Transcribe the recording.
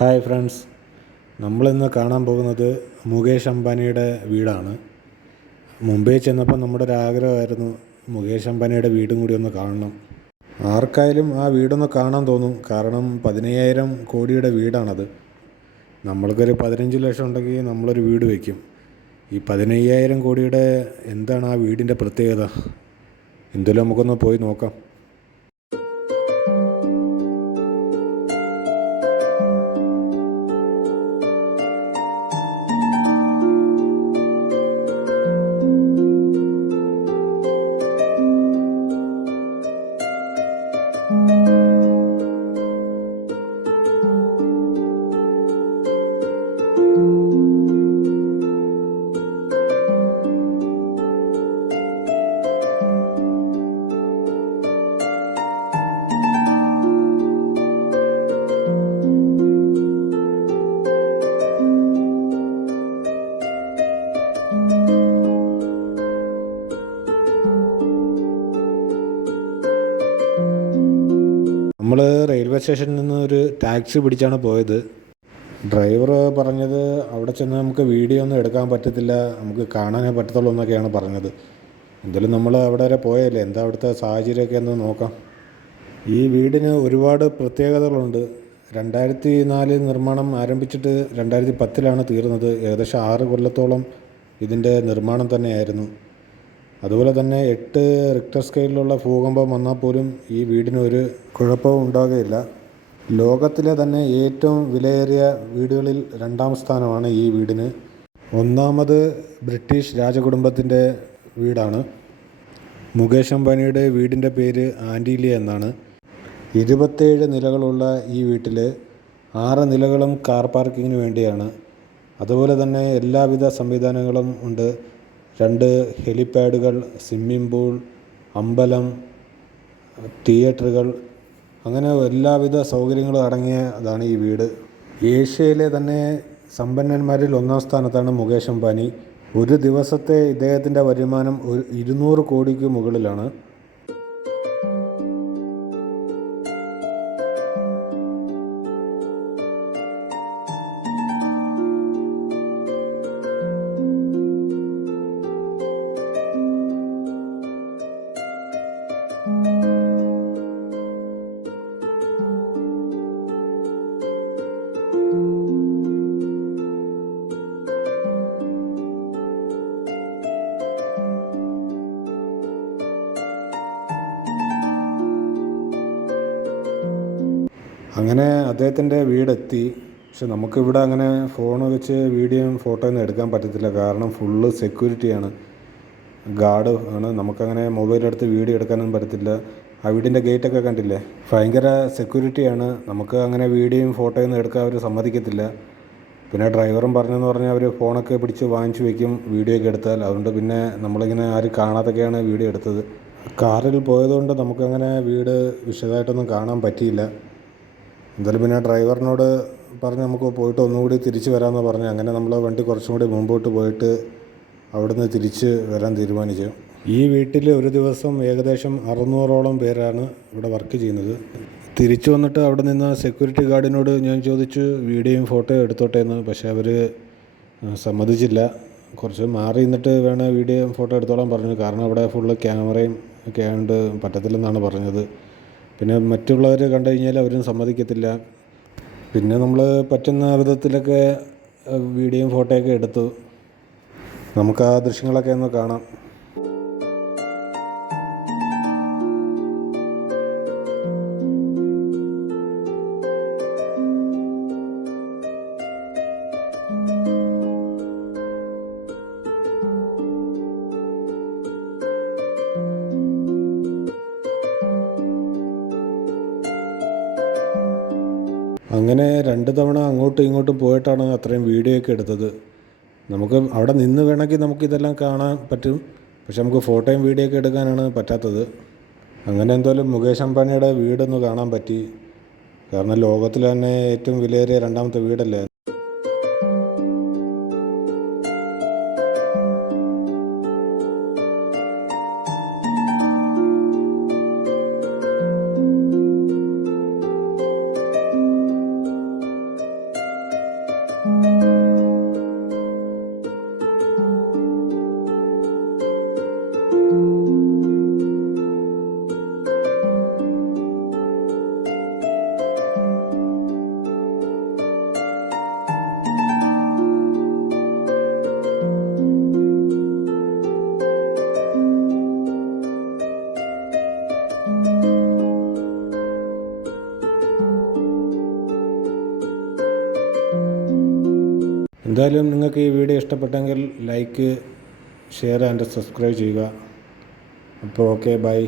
Hi friends, നമ്മളിന്ന് കാണാൻ പോകുന്നത് മുകേഷ് അംബാനിയുടെ വീടാണ്. മുംബൈ ചെന്നപ്പോൾ നമ്മുടെ ഒരു ആഗ്രഹമായിരുന്നു മുകേഷ് അംബാനിയുടെ വീടും കൂടി ഒന്ന് കാണണം. ആർക്കായാലും ആ വീടൊന്ന് കാണാൻ തോന്നും, കാരണം 15,000 കോടിയുടെ വീടാണത്. നമ്മൾക്കൊരു 15 ലക്ഷം ഉണ്ടെങ്കിൽ നമ്മളൊരു വീട് വയ്ക്കും. ഈ 15,000 കോടിയുടെ എന്താണ് ആ വീടിൻ്റെ പ്രത്യേകത? എന്തായാലും നമുക്കൊന്ന് പോയി നോക്കാം. നമ്മൾ റെയിൽവേ സ്റ്റേഷനിൽ നിന്ന് ഒരു ടാക്സി പിടിച്ചാണ് പോയത്. ഡ്രൈവർ പറഞ്ഞത് അവിടെ ചെന്ന് നമുക്ക് വീഡിയോ ഒന്നും എടുക്കാൻ പറ്റത്തില്ല, നമുക്ക് കാണാനേ പറ്റത്തുള്ളൂ എന്നൊക്കെയാണ് പറഞ്ഞത്. എന്തായാലും നമ്മൾ അവിടെ വരെ പോയല്ലേ, എന്താ അവിടുത്തെ സാഹചര്യമൊക്കെ ഒന്ന് നോക്കാം. ഈ വീടിന് ഒരുപാട് പ്രത്യേകതകളുണ്ട്. 2004 നിർമ്മാണം ആരംഭിച്ചിട്ട് 2010 തീർന്നത്. ഏകദേശം 6 കൊല്ലത്തോളം ഇതിൻ്റെ നിർമ്മാണം തന്നെയായിരുന്നു. അതുപോലെ തന്നെ 8 റിക്ടർ സ്കെയിലിലുള്ള ഭൂകമ്പം വന്നാൽ പോലും ഈ വീടിന് ഒരു കുഴപ്പവും ഉണ്ടാകുകയില്ല. ലോകത്തിലെ തന്നെ ഏറ്റവും വിലയേറിയ വീടുകളിൽ 2ാം സ്ഥാനമാണ് ഈ വീടിന്. 1ാമത് ബ്രിട്ടീഷ് രാജകുടുംബത്തിൻ്റെ വീടാണ്. മുകേഷ് അംബാനിയുടെ വീടിൻ്റെ പേര് ആൻറ്റീലിയ എന്നാണ്. 27 നിലകളുള്ള ഈ വീട്ടിൽ 6 നിലകളും കാർ പാർക്കിങ്ങിന് വേണ്ടിയാണ്. അതുപോലെ തന്നെ എല്ലാവിധ സംവിധാനങ്ങളും ഉണ്ട്. 2 ഹെലിപാഡുകൾ, സ്വിമ്മിംഗ് പൂൾ, അമ്പലം, തിയേറ്ററുകൾ, അങ്ങനെ എല്ലാവിധ സൗകര്യങ്ങളും അടങ്ങിയതാണ് ഈ വീട്. ഏഷ്യയിലെ തന്നെ സമ്പന്നന്മാരിൽ 1ാം സ്ഥാനത്താണ് മുകേഷ് അംബാനി. ഒരു ദിവസത്തെ ഇദ്ദേഹത്തിൻ്റെ വരുമാനം 200 കോടിക്ക് മുകളിലാണ്. അങ്ങനെ അദ്ദേഹത്തിൻ്റെ വീടെത്തി. പക്ഷെ നമുക്കിവിടെ അങ്ങനെ ഫോൺ വെച്ച് വീഡിയോയും ഫോട്ടോയൊന്നും എടുക്കാൻ പറ്റത്തില്ല, കാരണം ഫുള്ള് സെക്യൂരിറ്റിയാണ്, ഗാർഡ് ആണ്. നമുക്കങ്ങനെ മൊബൈലെടുത്ത് വീഡിയോ എടുക്കാനൊന്നും പറ്റത്തില്ല. ആ വീടിൻ്റെ ഗേറ്റൊക്കെ കണ്ടില്ലേ, ഭയങ്കര സെക്യൂരിറ്റിയാണ്. നമുക്ക് അങ്ങനെ വീഡിയോയും ഫോട്ടോയൊന്നും എടുക്കാൻ അവർ സമ്മതിക്കത്തില്ല. പിന്നെ ഡ്രൈവറും പറഞ്ഞെന്ന് പറഞ്ഞാൽ അവർ ഫോണൊക്കെ പിടിച്ച് വാങ്ങിച്ചു വയ്ക്കും വീഡിയോ ഒക്കെ എടുത്താൽ. അതുകൊണ്ട് പിന്നെ നമ്മളിങ്ങനെ ആരും കാണാതൊക്കെയാണ് വീഡിയോ എടുത്തത്. കാറിൽ പോയതുകൊണ്ട് നമുക്കങ്ങനെ വീട് വിശദമായിട്ടൊന്നും കാണാൻ പറ്റിയില്ല. എന്തായാലും പിന്നെ ഡ്രൈവറിനോട് പറഞ്ഞ് നമുക്ക് പോയിട്ട് ഒന്നുകൂടി തിരിച്ച് വരാമെന്ന് പറഞ്ഞു. അങ്ങനെ നമ്മൾ വണ്ടി കുറച്ചും കൂടി മുമ്പോട്ട് പോയിട്ട് അവിടുന്ന് തിരിച്ച് വരാൻ തീരുമാനിച്ചു. ഈ വീട്ടിൽ ഒരു ദിവസം ഏകദേശം 600ഓളം പേരാണ് ഇവിടെ വർക്ക് ചെയ്യുന്നത്. തിരിച്ചു വന്നിട്ട് അവിടെ നിന്ന് സെക്യൂരിറ്റി ഗാർഡിനോട് ഞാൻ ചോദിച്ചു വീഡിയോയും ഫോട്ടോയും എടുത്തോട്ടെ എന്ന്. പക്ഷേ അവർ സമ്മതിച്ചില്ല. കുറച്ച് മാറി നിന്നിട്ട് വേണം വീഡിയോയും ഫോട്ടോ എടുത്തോളാൻ പറഞ്ഞു, കാരണം അവിടെ ഫുള്ള് ക്യാമറയും ഒക്കെ ആയതുകൊണ്ട് പറ്റത്തില്ലെന്നാണ് പറഞ്ഞത്. പിന്നെ മറ്റുള്ളവർ കണ്ടു കഴിഞ്ഞാൽ അവരും സമ്മതിക്കത്തില്ല. പിന്നെ നമ്മൾ പറ്റുന്ന വിധത്തിലൊക്കെ വീഡിയോയും ഫോട്ടോയൊക്കെ എടുത്തു. നമുക്ക് ആ ദൃശ്യങ്ങളൊക്കെ ഒന്ന് കാണാം. അങ്ങനെ 2 തവണ അങ്ങോട്ടും ഇങ്ങോട്ടും പോയിട്ടാണ് അത്രയും വീഡിയോ ഒക്കെ എടുത്തത്. നമുക്ക് അവിടെ നിന്ന് വേണമെങ്കിൽ നമുക്കിതെല്ലാം കാണാൻ പറ്റും, പക്ഷെ നമുക്ക് ഫോട്ടോയും വീഡിയോ ഒക്കെ എടുക്കാനാണ് പറ്റാത്തത്. അങ്ങനെ എന്തായാലും മുകേഷ് അംബാനിയുടെ വീടൊന്ന് കാണാൻ പറ്റി, കാരണം ലോകത്തിൽ തന്നെ ഏറ്റവും വിലയേറിയ 2ാമത്തെ വീടല്ലേ. എന്തായാലും നിങ്ങൾക്ക് ഈ വീഡിയോ ഇഷ്ടപ്പെട്ടെങ്കിൽ ലൈക്ക്, ഷെയർ ആൻഡ് സബ്സ്ക്രൈബ് ചെയ്യുക. അപ്പോൾ ഓക്കെ, ബൈ.